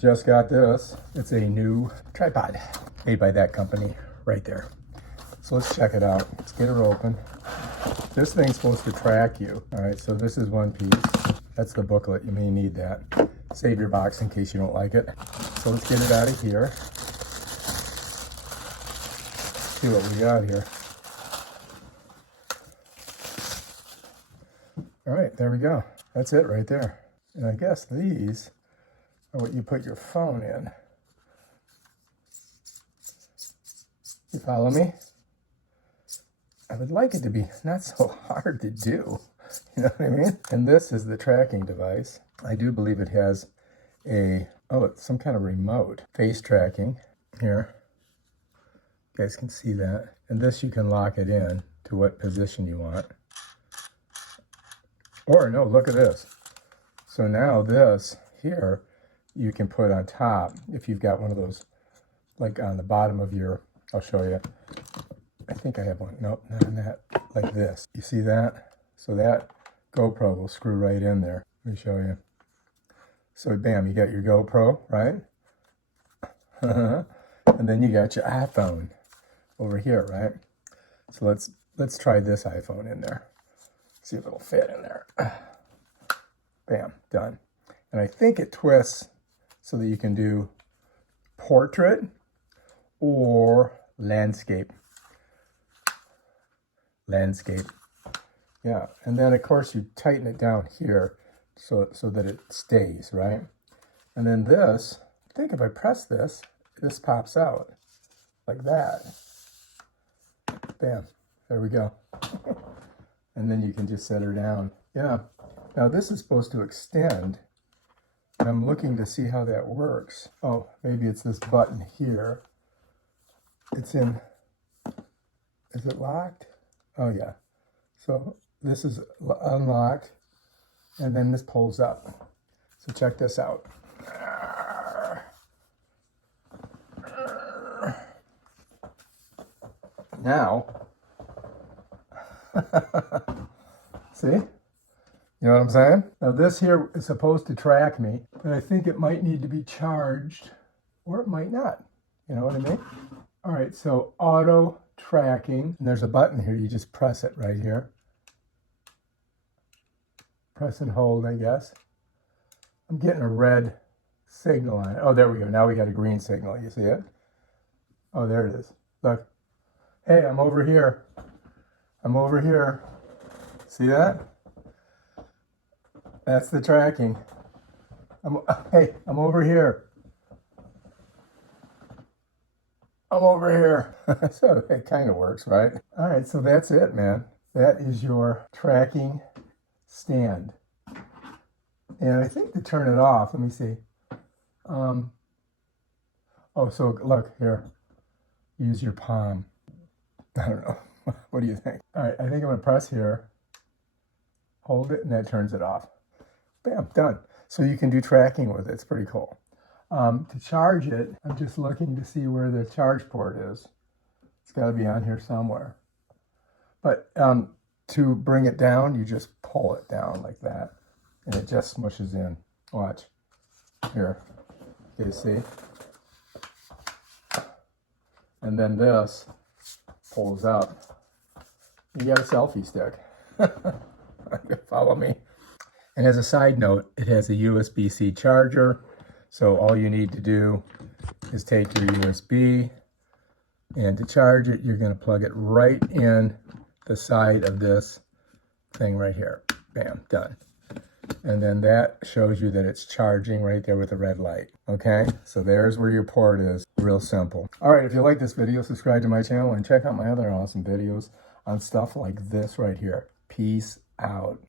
Just got this. It's a new tripod made by that company right there. So let's check it out. Let's get her open. This thing's supposed to track you. All right, so this is one piece. That's the booklet. You may need that. Save your box in case you don't like it. So let's get it out of here. See what we got here. All right, there we go. That's it right there. And I guess these are what you put your phone in. You follow me? I would like it to be not so hard to do. You know what I mean? And this is the tracking device. I do believe it has it's some kind of remote. Face tracking here. You guys can see that. And this you can lock it in to what position you want. Or no, look at this. So now this here, you can put on top if you've got one of those, like on the bottom of your, I'll show you. I think I have one. Nope, not on that. Like this. You see that? So that GoPro will screw right in there. Let me show you. So bam, you got your GoPro, right? And then you got your iPhone over here, right? So let's try this iPhone in there. See if it'll fit in there. Bam, done. And I think it twists so that you can do portrait or landscape. Yeah, and then of course you tighten it down here so that it stays, right? And then this, I think if I press this, this pops out like that. Bam, there we go. And then you can just set her down. Yeah, now this is supposed to extend. And I'm looking to see how that works. Oh, maybe it's this button here. It's in, is it locked? Oh yeah. So this is unlocked and then this pulls up. So check this out. Now, see? You know what I'm saying? Now this here is supposed to track me, but I think it might need to be charged or it might not. You know what I mean? All right, so auto tracking. And there's a button here. You just press it right here. Press and hold, I guess. I'm getting a red signal on it. Oh, there we go. Now we got a green signal. You see it? Oh, there it is. Look. Hey, I'm over here. I'm over here. See that? That's the tracking. Hey, I'm over here. I'm over here. So it kind of works, right? All right, so that's it, man. That is your tracking stand. And I think to turn it off, let me see. So look here. Use your palm. I don't know. What do you think? All right, I think I'm gonna press here. Hold it, and that turns it off. Bam, done. So you can do tracking with it. It's pretty cool. To charge it, I'm just looking to see where the charge port is. It's got to be on here somewhere. But to bring it down, you just pull it down like that, and it just smushes in. Watch. Here. You see? And then this pulls up. You got a selfie stick. Follow me. And as a side note, it has a USB-C charger. So all you need to do is take your USB, and to charge it, you're going to plug it right in the side of this thing right here. Bam, done. And then that shows you that it's charging right there with the red light. Okay, so there's where your port is. Real simple. All right, if you like this video, subscribe to my channel and check out my other awesome videos on stuff like this right here. Peace out.